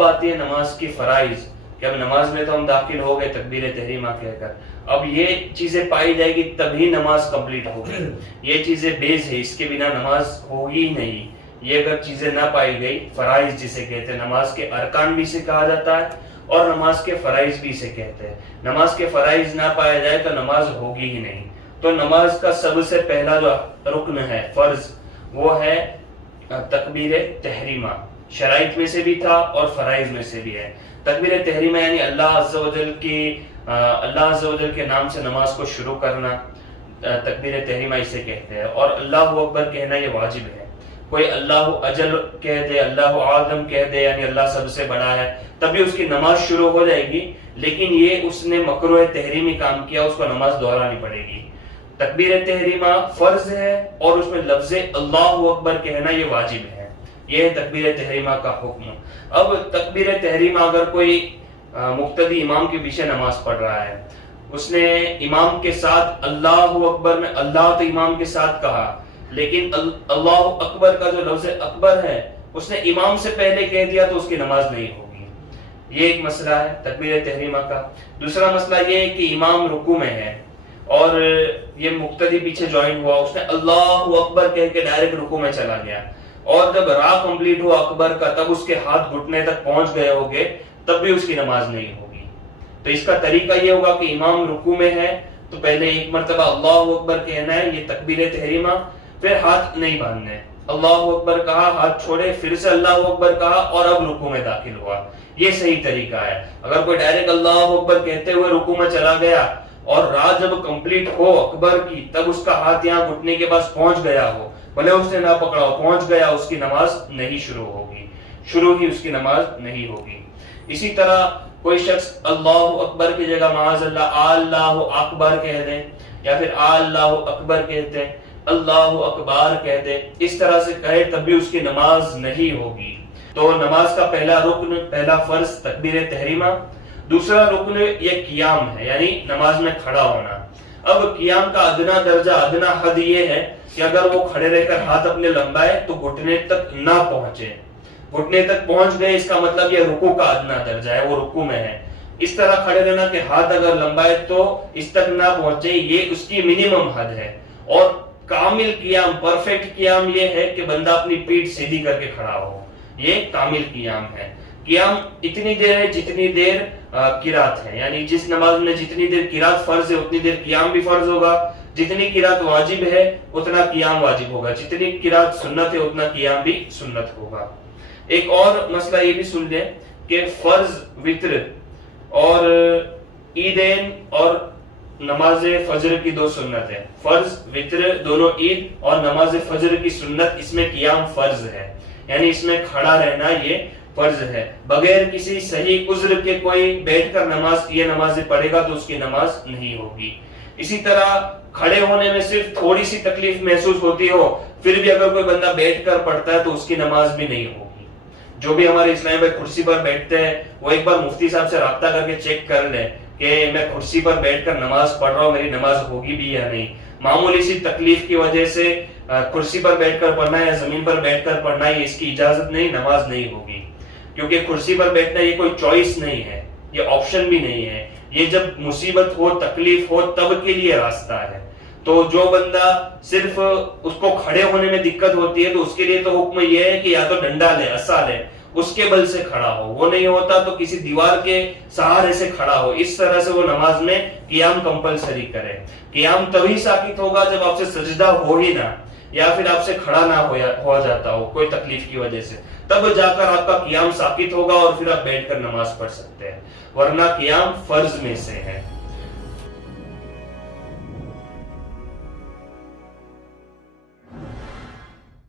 اب آتی ہے نماز کی فرائض کہ اب نماز میں تو ہم داخل ہو گئے تکبیر تحریمہ کہہ کر، اب یہ چیزیں پائی جائے گی تبھی نماز کمپلیٹ ہوگی، یہ چیزیں بیس ہے، اس کے بنا نماز ہوگی ہی نہیں۔ یہ اگر چیزیں نہ پائی گئی، فرائض جسے کہتے ہیں، نماز کے ارکان بھی اسے کہا جاتا ہے اور نماز کے فرائض بھی اسے کہتے ہیں، نماز کے فرائض نہ پایا جائے تو نماز ہوگی ہی نہیں۔ تو نماز کا سب سے پہلا جو رکن ہے، فرض، وہ ہے تکبیر تحریمہ، شرائط میں سے بھی تھا اور فرائض میں سے بھی ہے۔ تکبیر تحریمہ یعنی اللہ عز و جل کے نام سے نماز کو شروع کرنا، تکبیر تحریمہ اسے کہتے ہیں، اور اللہ اکبر کہنا یہ واجب ہے۔ کوئی اللہ اجل کہہ دے، اللہ اعظم کہہ دے، یعنی اللہ سب سے بڑا ہے، تبھی اس کی نماز شروع ہو جائے گی، لیکن یہ اس نے مکروہ تحریمی کام کیا، اس کو نماز دہرانی پڑے گی۔ تکبیر تحریمہ فرض ہے اور اس میں لفظ اللہ اکبر کہنا یہ واجب ہے، یہ ہے تکبیر تحریمہ کا حکم۔ اب تکبیر تحریمہ اگر کوئی مقتدی امام کے پیچھے نماز پڑھ رہا ہے، اس نے امام کے ساتھ اللہ اکبر میں اللہ تو امام کے ساتھ کہا، لیکن اللہ اکبر کا جو لفظ اکبر ہے اس نے امام سے پہلے کہہ دیا تو اس کی نماز نہیں ہوگی۔ یہ ایک مسئلہ ہے تکبیر تحریمہ کا۔ دوسرا مسئلہ یہ ہے کہ امام رکوع میں ہے اور یہ مقتدی پیچھے جوائن ہوا، اس نے اللہ اکبر کہہ کے ڈائریکٹ رکوع میں چلا گیا، اور جب را کمپلیٹ ہوا اکبر کا تب اس کے ہاتھ گھٹنے تک پہنچ گئے ہوگے، تب بھی اس کی نماز نہیں ہوگی۔ تو اس کا طریقہ یہ ہوگا کہ امام رکوع میں ہے تو پہلے ایک مرتبہ اللہ اکبر کہنا ہے، یہ تکبیر تحریمہ، پھر ہاتھ نہیں باندھنے، اللہ اکبر کہا، ہاتھ چھوڑے، پھر سے اللہ اکبر کہا اور اب رکوع میں داخل ہوا۔ یہ صحیح طریقہ ہے۔ اگر کوئی ڈائریکٹ اللہ اکبر کہتے ہوئے رکوع میں چلا گیا اور رات جب کمپلیٹ ہو اکبر کی تب اس کا ہاتھ یہاں گھٹنے کے پاس پہنچ گیا ہو، بھلے اس نے نہ پکڑا ہو، پہنچ گیا، اس کی نماز نہیں شروع ہوگی، شروع ہی اس کی نماز نہیں ہوگی۔ اسی طرح کوئی شخص اللہ اکبر کی جگہ معاذ اللہ اکبر کہہ دے، یا پھر اللہ اکبر کہتے اللہ اکبر کہتے، اس طرح سے کہے تب بھی اس کی نماز نہیں ہوگی۔ تو نماز کا پہلا رکن، پہلا فرض تکبیر تحریمہ۔ دوسرا رکن یہ قیام ہے، یعنی نماز میں کھڑا ہونا۔ اب قیام کا ادنا درجہ، ادنا حد یہ ہے کہ اگر وہ کھڑے رہ کر ہاتھ اپنے لمبائے تو گھٹنے تک نہ پہنچے، گھٹنے تک پہنچ گئے اس کا مطلب یہ رکوع کا ادنا درجہ ہے، وہ رکوع میں ہے۔ اس طرح کھڑے رہنا کہ ہاتھ اگر لمبائے تو اس تک نہ پہنچے، یہ اس کی منیمم حد ہے۔ اور کامل قیام، پرفیکٹ قیام یہ ہے کہ بندہ اپنی پیٹھ سیدھی کر کے کھڑا ہو، یہ کامل قیام ہے۔ قیام اتنی دیر ہے جتنی دیر قرات ہے، یعنی جس نماز میں جتنی دیر قرات فرض ہے اتنی دیر قیام بھی فرض ہوگا، جتنی قرات واجب ہے اتنا قیام واجب ہوگا، جتنی قرات سنت ہے اتنا قیام بھی سنت ہوگا۔ ایک اور مسئلہ یہ بھی سن لیں کہ فرض، وتر اور عیدین اور نماز فجر کی دو سنت ہے، فرض وتر دونوں عید اور نماز فجر کی سنت، اس میں قیام فرض ہے، یعنی اس میں کھڑا رہنا یہ فرض ہے۔ بغیر کسی صحیح عذر کے کوئی بیٹھ کر یہ نمازیں پڑھے گا تو اس کی نماز نہیں ہوگی۔ اسی طرح کھڑے ہونے میں صرف تھوڑی سی تکلیف محسوس ہوتی ہو، پھر بھی اگر کوئی بندہ بیٹھ کر پڑھتا ہے تو اس کی نماز بھی نہیں ہوگی۔ جو بھی ہمارے اسلامی بھائی کرسی پر بیٹھتے ہیں وہ ایک بار مفتی صاحب سے رابطہ کر کے چیک کر لیں کہ میں کرسی پر بیٹھ کر نماز پڑھ رہا ہوں، میری نماز ہوگی بھی یا نہیں۔ معمولی سی تکلیف کی وجہ سے کرسی پر بیٹھ کر پڑھنا یا زمین پر بیٹھ کر پڑھنا، یہ اس کی اجازت نہیں، نماز نہیں ہوگی۔ کیونکہ کرسی پر بیٹھنا یہ کوئی چوائس نہیں ہے، یہ آپشن بھی نہیں ہے، یہ جب مصیبت ہو، تکلیف ہو تب کے لیے راستہ ہے۔ تو جو بندہ صرف اس کو کھڑے ہونے میں دقت ہوتی ہے تو اس کے لیے تو حکم یہ ہے کہ یا تو ڈنڈا لے، عصا لے، اس کے بل سے کھڑا ہو، وہ نہیں ہوتا تو کسی دیوار کے سہارے سے کھڑا ہو، اس طرح سے وہ نماز میں قیام کمپلسری کرے۔ قیام تبھی ثابت ہوگا جب آپ سے سجدہ ہو ہی نہ، یا پھر آپ سے کھڑا نہ ہو جاتا ہو کوئی تکلیف کی وجہ سے، تب جا کر آپ کا قیام ثابت ہوگا اور پھر آپ بیٹھ کر نماز پڑھ سکتے ہیں، ورنہ قیام فرض میں سے ہے۔